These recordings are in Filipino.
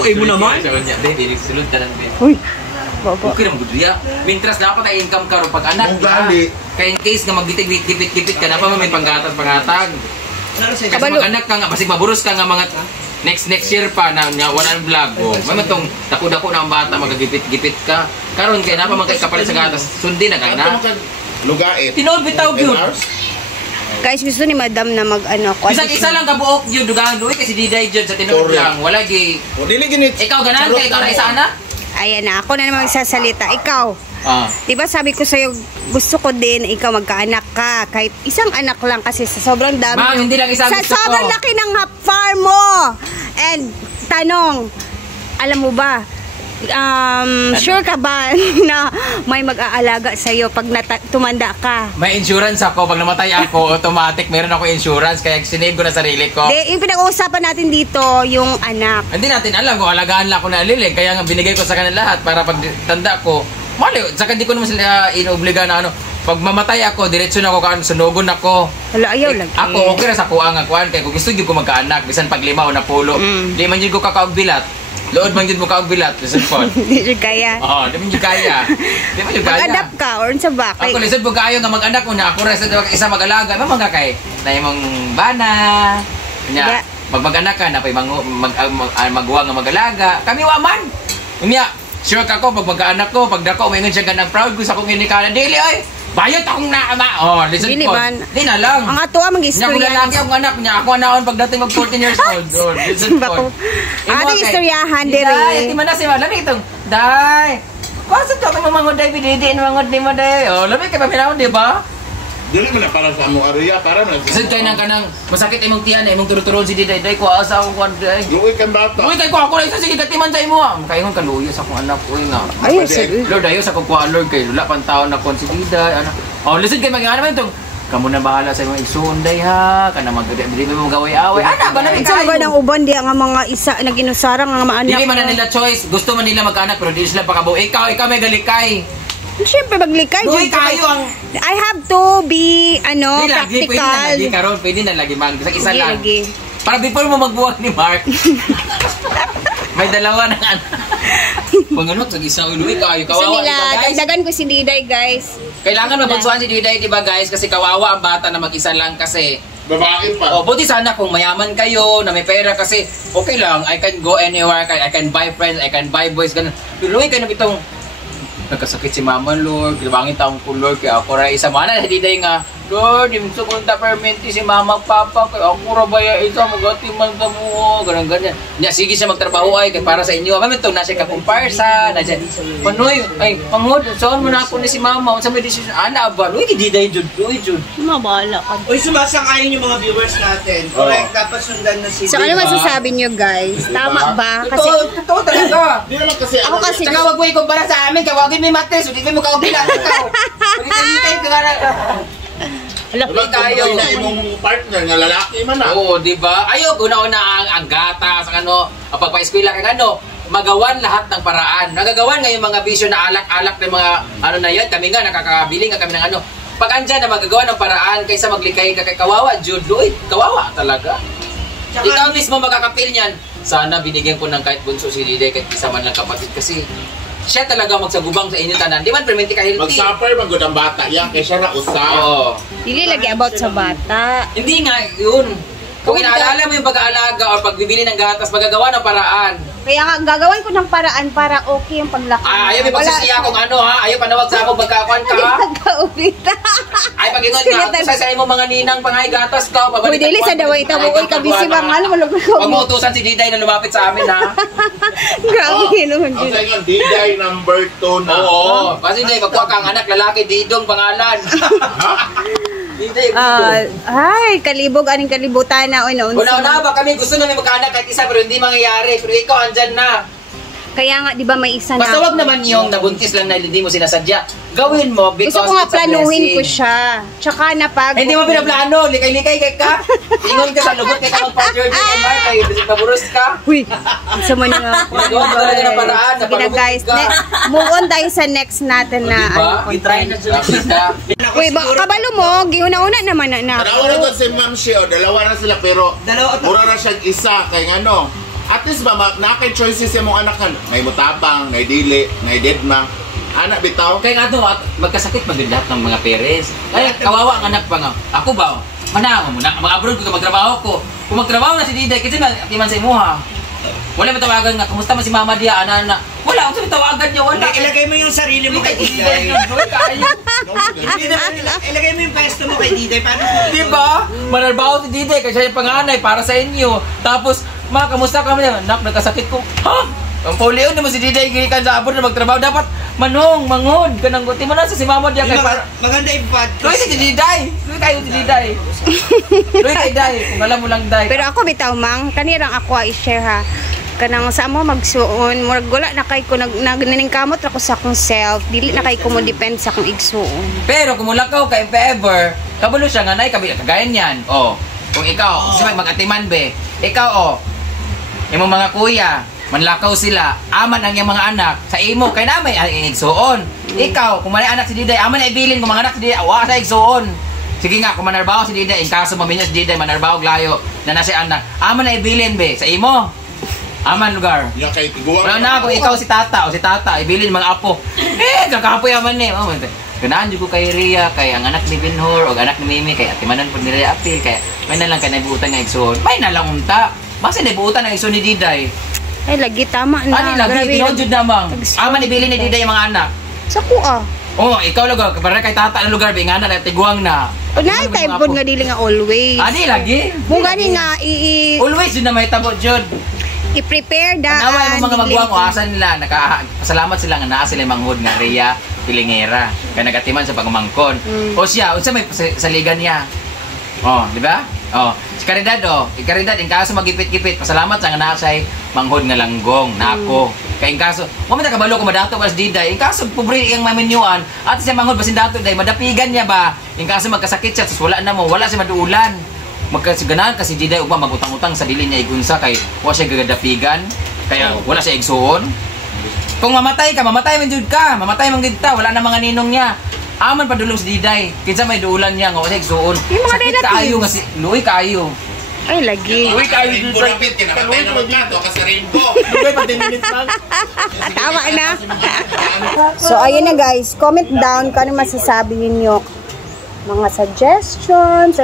Uy mo naman. Sulod ka lang din. Uy. Baba. Okay naman budya. Mintras dapat ay income ka ro pag anak. Kaya in case nga magdipit-dipit ka na pa may panggatag. Kasi mag-anak ka nga, basig maburos ka nga mga next year pa na walang vlog. May matong dako-dako na ang bata magagipit-gipit ka. Karon kaya na pa magkapalit sa gatas. Sundin na ka na. Lugait. Tinood bitaw gyud. Guys, gusto ni madam na mag-ano ko. Isa lang kabuok yun, dugang duwi kasi diday dyan sa tinood lang. Wala gi. Dili ginit. Ikaw ganan ka, ikaw na isa anak? Ayan na, ako na naman magsasalita. Ikaw, diba sabi ko sa'yo, gusto ko din ikaw magkaanak ka. Kahit isang anak lang kasi sa sobrang dami. Ma'am, hindi lang isang gusto ko. Sa sobrang laki ng farm mo. And, tanong, alam mo ba, sure ka ba na may mag-aalaga sa'yo pag tumanda ka? May insurance ako. Pag namatay ako, automatic meron ako insurance. Kaya sinave ko na sarili ko. Yung pinag-uusapan natin dito, yung anak. Hindi natin alam kung alagaan lang ako na alilig. Kaya nga binigay ko sa kanila lahat para pag tanda ko. Mali, saka hindi ko naman sila inobliga na ano. Pag mamatay ako, diretso na ako, sunugon ako. Hala, ayaw lagi. Ako, okay na sa kuha nga kuhaan. Kaya kung gusto nyo ko magkaanak, bisan pag 5 o na pulo. Di man yun ko kakaugbilat. Lood man yun mo kaugbilat. Listen po. Hindi nyo kaya. Oo, di man yun kaya. Di man yun kaya. Mag-adapt ka or sa bakay. Ako, listen po kayo nga mag-anak mo na. Ako rin sa isa mag-alaga. May mga kay na yung bana. Kanya, pag mag-anak ka na, magawa nga mag-alaga. Kami waman. Kanya, sure ka ko, pag mag-anak ko, pag dako, may nga siya ganang proud ko sa akong inikala. Dili, oy! Bayot akong naama. Oh, listen po. Di na lang. Ang ato ang mag-istorya. Kung lalaki ang anak niya, ako naon pagdating mag 14 years old. Listen po. Ano istoryahan, dire? Di man na si Malani itong, Day! Pasok ka kung mamangod day, bididiin mamangod ni mo day. Oh, labi ka paminahon, di ba? Dili mo na para sa among area, para na. Kasi kayo nang kanang masakit imong tiyan, imong turuturo si Diday. Day ko asa akong kwan day. Luoy kang bata. Uy, kay ko ako na isa sige katiman sa imo. Kaingon ka luyo sa akong anak ko nga. Ay, sige. Lord, ayo sa kuha Lord kay wala pang taon na kon si Diday. Ano? Oh, listen kay mag-ano man itong kamo na bahala sa imong igsoonday ha. Kana magdili mo gaway-away. Ana ba na ikaw ba ng uban di nga mga isa naginusarang nga maanak. Dili man na nila choice. Gusto man nila magkaanak pero dili sila pakabuo. Ikaw may galikay. Siyempre maglikay. Doy kayo ang I have to be practical. Pwede karon, pwede na lagi man. Isa lang. Lagi. Para before mo magbuwag ni Mark. May dalawa na anak. Panganot sa isang uloy kayo kawawa nila, guys. Dagdagan ko si Diday, guys. Kailangan mabunsuhan si Diday, di ba guys? Kasi kawawa ang bata na mag-isa lang kasi. Babae pa. O, buti sana kung mayaman kayo, na may pera kasi okay lang. I can go anywhere, I can buy friends, I can buy boys, ganun. Pero luwi kayo na bitong nagkasakit si Mama Lord, kilabangin taong ko Lord, kaya ako rin isa mana, hindi dahil nga, Lord, yung sumunta permenti si Mama Papa, kaya ako rabaya isa, magatiman ka mo, ganyan. Niya, sige siya magtrabaho ay, kaya para sa inyo, kami ito, nasa kakumparsa, nasa, Panoy, ay, pangod, saan mo na ako ni si Mama, sa may decision, ana ba, Lord, hindi dahil Jud. Mabala ka. Uy, sumasang-ayon yung mga viewers natin. Correct, dapat sundan na si So, ano masasabi nyo, guys? Tama ba? Kasi, totoo talaga. Di naman kasi ako kasi, Saka wag mo ikumpara sa amin, kawagin may matres, hindi mo kaumpilan ikaw. Pagkakitay ka nga na. Diba tayo na imong partner nga lalaki man na. Oo, di ba? Ayaw, una-una ang gatas, ang pagpa-eskwela kang magawan lahat ng paraan. Nagagawan nga yung mga bisyo na alak-alak ng mga na yan. Kami nga, nakakabili nga kami ng Pag andyan na magagawa ng paraan kaysa maglikay ka kay kawawa, Jude, kawawa talaga. Ikaw mismo makakapil niyan. Sana binigyan ko ng kahit bunso si Diday, kahit isa man lang kapatid kasi siya talaga magsagubang sa inyo tanan. Di man permenti ka healthy. Mag-suffer magud ang bata yan kay siya ra usa. Oo. dili lagi about sa bata. Hindi nga, yun. Kung inaalala mo yung pag-aalaga o pagbibili ng gatas, magagawa ng paraan. Kaya nga, gagawin ko ng paraan para okay yung paglaki. Ayaw may pagsasiya kung ayaw panawag sa ako, magkakuan ka ha? Ay, pag-ingon nga, sa mo mga ninang pangay gatas ka. Uy, dili sa daway, tabuoy ka, busy bang Huwag mo utusan si Diday na lumapit sa amin ha. Grabe, naman Ang sa inyo, Diday number 2 na. Oo, kasi hindi, magkuha ka ang anak, lalaki, Didong pangalan. Ay, kalibog, aning kalibutan na. Una-una ba kami gusto namin magkaanak kahit isa pero hindi mangyayari. Pero ikaw andyan na. Kaya nga, di ba may isa na. Basta wag naman yung nabuntis lang na hindi mo sinasadya. Gawin mo because gusto ko nga it's a planuhin blessing. ko siya. Tsaka na pag... Hindi mo pinaplano. Likay-likay kay ka. Ingon ka sa lubot kay ka magpa-journey kay Mark. Kayo, bisig maburos ka. Uy, isa mo na nga. Magawa ka talaga ng paraan. Sige na guys, move on tayo sa next natin na I-try na siya. Uy, kabalo mo, giuna-una naman na. Dalawa na to si Ma'am Sheo, dalawa na sila pero mura na siyang isa kay ano. At least ba, nakay choices yung mga anak kan. May mutabang, may dili, may dedma. Anak bitaw. Kaya nga doon, magkasakit man din lahat ng mga parents. Kaya kawawa ang anak pa nga. Ako ba, manama mo na, mag-abroad ko, magtrabaho ko. Kung magtrabaho na si Diday, kasi atiman sa imuha. Wala may tawagan nga, kumusta man si Mama Dia, ana. Wala, kung tawagan niya, wala. Ilagay mo yung sarili mo kay Diday. Ilagay mo yung pwesto mo kay Diday. Diba? Manarbaho si Diday, kasi siya yung panganay para sa inyo. Tapos, kamusta ka man? Nak, nagkasakit ko. Ha? Ang polio naman si Diday, gikan sa abroad na magtrabaho. Dapat, mangod ka nang guti mo na sa si Mama Dia. Maganda yung podcast. Luwi si Diday. Luwi kayo si Diday. Luwi kay Day. Kung alam mo lang Day. Pero ako bitaw mang, kanirang ako i-share ha. Kanang sa mo magsuon, murag wala na kay ko nagniningkamot ako sa akong self. Dili na kay ko mo depend sa akong igsuon. Pero kung mulakaw ka if ever, kabalo siya nga nay kagaya niyan. Oh, kung ikaw, kasi mag-atiman be. Ikaw imong mga kuya, manlakaw sila, aman ang iyang mga anak sa imo kay na may igsuon. Ikaw, kung may anak si Diday, aman na ibilin kung mga anak si Diday, awa sa igsuon. Sige nga, kung manarbaho si Diday, in kaso maminyo si Diday, manarbaho glayo na nasi anak, aman na ibilin be sa imo. Aman lugar. Yung kay tiguan. Wala na kung ikaw si tata o si tata, ibilin mga apo. Kakapoy aman ni. Ganaan dyan ko kay Rhea, kay ang anak ni Binhor, o anak ni Mimi, kay atimanan po ni Rhea Apil, kaya may na lang ka naibuutan ng igsoon. May na lang unta. Basta naibuutan ng igsoon ni Diday. Ay, lagi tama na. Ano lagi? Tinodjud namang. Aman ibilin ni Diday yung mga anak. Sa kuha. Oo, ikaw lugar. Para kay tata ang lugar, nga na, tiguang na. O na, time po nga dili nga always. Ani, lagi. Kung gani nga, always yun na may tabo, Jud. I-prepare daan. Naway mo mga maguwang o asan nila, pasalamat sila nga naa sila manghud nga Rhea Pilingera. Kaya nagatiman sa pagmamangkon. O siya, unsa may saligan niya. Oh, di ba? Oh, si Caridad Caridad in kaso magipit-gipit, pasalamat sa nga naa say manghud nga langgong na ako. Kaya in kaso, mo man kabalo ko madato pas Diday. In kaso pobre iyang maminyuan, at siya manghud basin dato day madapigan niya ba. In kaso magkasakit siya, wala na mo, wala siya maduulan. Magkasiganan kasi Diday ugma magutang-utang sa dili niya igunsa kay wa siya gagadapigan kaya wala siya igsuon. Kung mamatay man jud ka, mamatay man gid ta, wala na mga ninong niya. Aman padulong si Diday, kinsa may duulan niya nga wa siya igsuon. Sakit kaayo nga si Luwi kaayo. Ay, lagi. Luwi kaayo dito. Rapid kinamatay na magkato kasi rainbow. Luwi pa 10 minutes lang. Tama na. So ayun na guys, comment down kung ano masasabi niyo. Mga suggestions.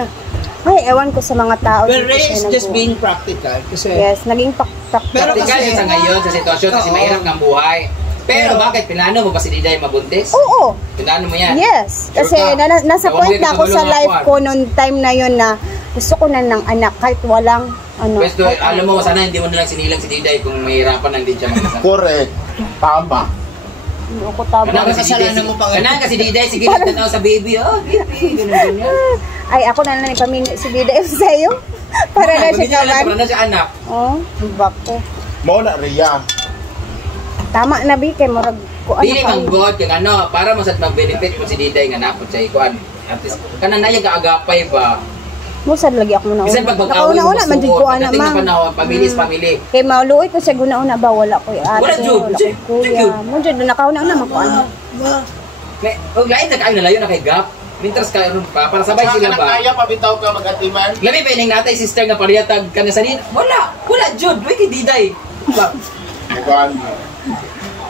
Ay, ewan ko sa mga tao. But Ray is just being practical. Kasi, yes, naging practical. Pero kasi sa ngayon, sa sitwasyon, kasi mahirap ng buhay. Pero bakit? Pinano mo ba si Diday mabuntis? Oo. Pinano mo yan? Yes. Kasi nasa point na ako sa life ko noong time na yun na gusto ko na ng anak kahit walang ano. Pwesto, alam mo, sana hindi mo na lang sinilang si Diday kung mahirapan lang din siya magkasama. Correct. Tama. Ako tama. Kanang kasi Diday, sige lang tanaw sa baby. Oh, baby. Ganun. Ay, ako na lang ipamingi si Diday sa'yo. Para na siya kaman. Para na siya anak. Oh, bako. Mo na Rhea. Tama na bi kay murag ko ano. Dili man god kay ano, para mo sa mag-benefit mo si Diday nga napod sa ikuan. At least kanang nayag kaagapay ba. Mo sad lagi ako na. Bisan pag mag-away mo man jud ko ana ma. Family. Kay mauluoy ko sa guna-una ba wala ko ate. Wala jud. Kuya. Mo jud nakauna na mako ano. Kay og lain na kayo nalayo na kay gap. Mintras ka para sabay sila ba? Kaya pabitaw ka mag-atiman. Labi pa ning natay sister nga pariyatag kana sa wala jud. Wala kay Diday.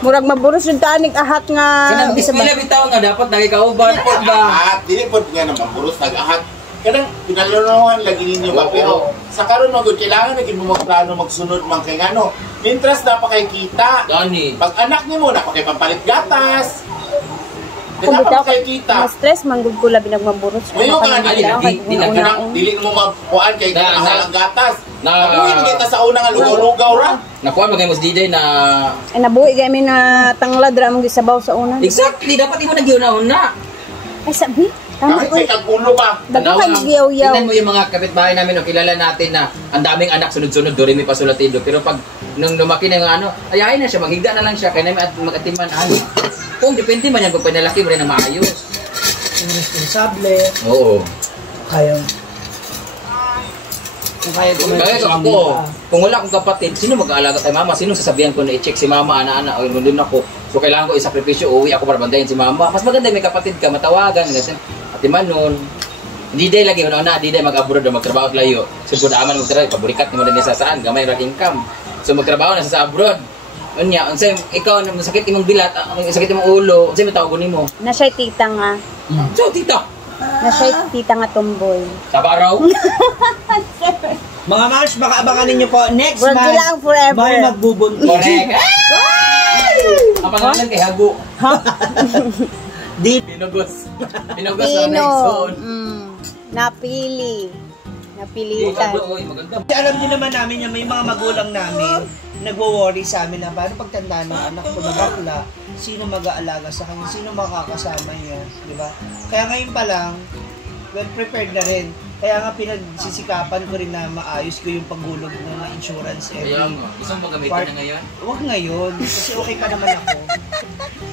Murag maburos yung tanig ahat nga. Kanang biskwela bitaw nga dapat nagikauban po ba? Ahat, dili po nga naman puros nag-ahat. Kanang pinaluluhan lagi ninyo ba, pero sa karon magud kailangan naging mo magplano magsunod man kay ngano. Mintras na pa kay kita. Dani. Pag anak nimo na pa kay pampalit gatas. Kung Dapat bitaw kay kita. ma-stress man gud ko labi nagmaburos. Ngayon ka dili mo mapuan kay ang gatas. Nabuhin kita sa una nga lugaw-lugaw ra. Nakuha magay mo si Diday na Ay nabuhi kami na tanglad ra mong gisabaw sa una. exactly dapat imo nagyuna-una. Ay sabi. Tama Kahit may kagulo ba? Daghan giyaw-yaw. Tingnan mo yung mga kapitbahay namin o kilala natin na ang daming anak sunod-sunod doremi pa sulatido. Pero pag nung lumaki na yung ano, ayahin na siya, maghigda na lang siya kaya namin at mag-atiman. Kung depende man yan, kung pinalaki mo rin na maayos. Responsable. Oo. Kaya Kaya ako, kung wala akong kapatid, sino mag-aalaga kay mama? Sino sasabihan ko na i-check si mama, ana-ana, o yun din ako. So kailangan ko isakripisyo, uwi ako para bandayin si mama. Mas maganda may kapatid ka, matawagan, kasi atiman nun. Diday lagi, una-una, Diday mag-abroad o magtrabaho at layo. Siyempre na aman magtrabaho, paburikat mo na niya sa saan, gamay ra income. So magtrabaho na sa abroad. Unya, unsay ikaw na masakit imong dilat, sakit imong ulo, unsay matawag nimo? Na siya'y tita nga. So tita. Na siya'y tita nga tumboy. Sa baraw. Mga Mars, baka abangan ninyo po next Wag month. lang forever. May magbubuntis. Correct. Ang pangalan kay Hago. Di. Pinugos. Pinugos na Pino. next zone. Napili. Napilitan. Maganda. Alam niyo naman namin yung may mga magulang namin nagwo-worry sa amin na paano pagtanda ng anak ko na bakla, sino mag-aalaga sa kanya, sino makakasama niya, di ba? Kaya ngayon pa lang, well prepared na rin. Kaya nga pinagsisikapan ko rin na maayos ko yung paggulog ng mga insurance every Kaya nga, gusto mo magamitin part. na ngayon? Huwag ngayon, kasi okay pa naman ako.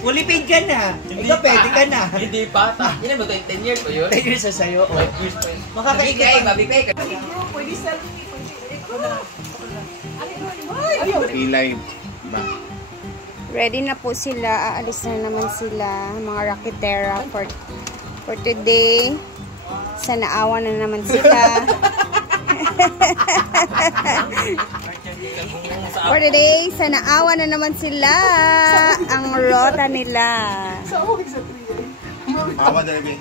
Fully paid ka na. Ikaw pwede ka na. Hindi pa. Hindi na ba 10 years pa yun? 10 years na sa'yo. 5 years pa yun. Makakaigay. Mabigay ka. Pilay ba? Ready na po sila. Aalis na naman sila. Mga Rocketera for today. Sa naawa na naman sila. For today, sa naawa na naman sila. Ang rota nila. Awa na rin.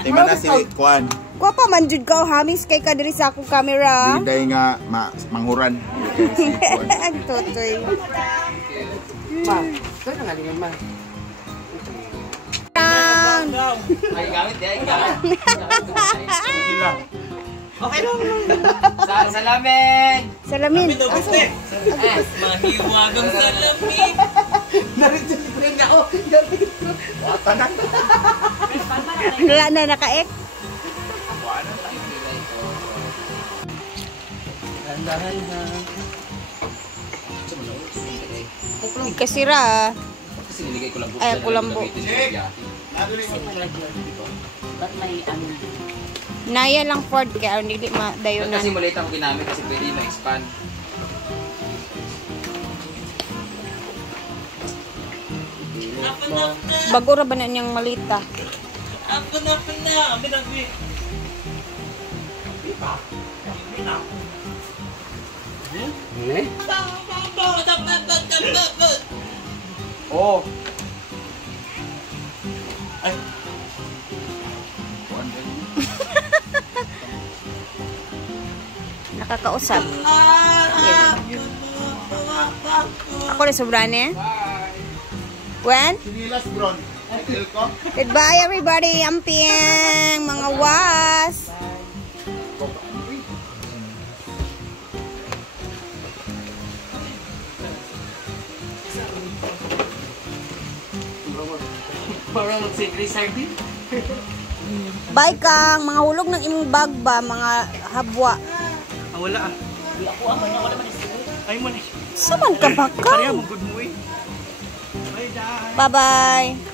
Tingnan na si Kwan. Kuha pa man jud ka hamis kay ka diri sa akong camera. Diday nga manghuran. Si Kwan. Ang totoy. Ay, gamit eh. Gamit. Sige lang. Okay lang. Salamin! Salamin. Mahiwagang salamin! Wala na nakaek. Kasira. Kasi niligay ko lang po. Ay, kulambo. Naya lang Ford kaya hindi dayon na. Kasi maliit ang ginamit kasi pwede ma-expand. Bago ra ba na niyang malita? Oh. Ay. Nakakausap. Ako na sobrane. When? Sinilas bron. Ito ko. Goodbye everybody. Amping. Mga was. Bye kang. Mga hulog ng imong bag ba. Mga habwa. Wala ah. Ay mo na. Saman ka ba ka? Kaya mo good mo eh. Bye bye.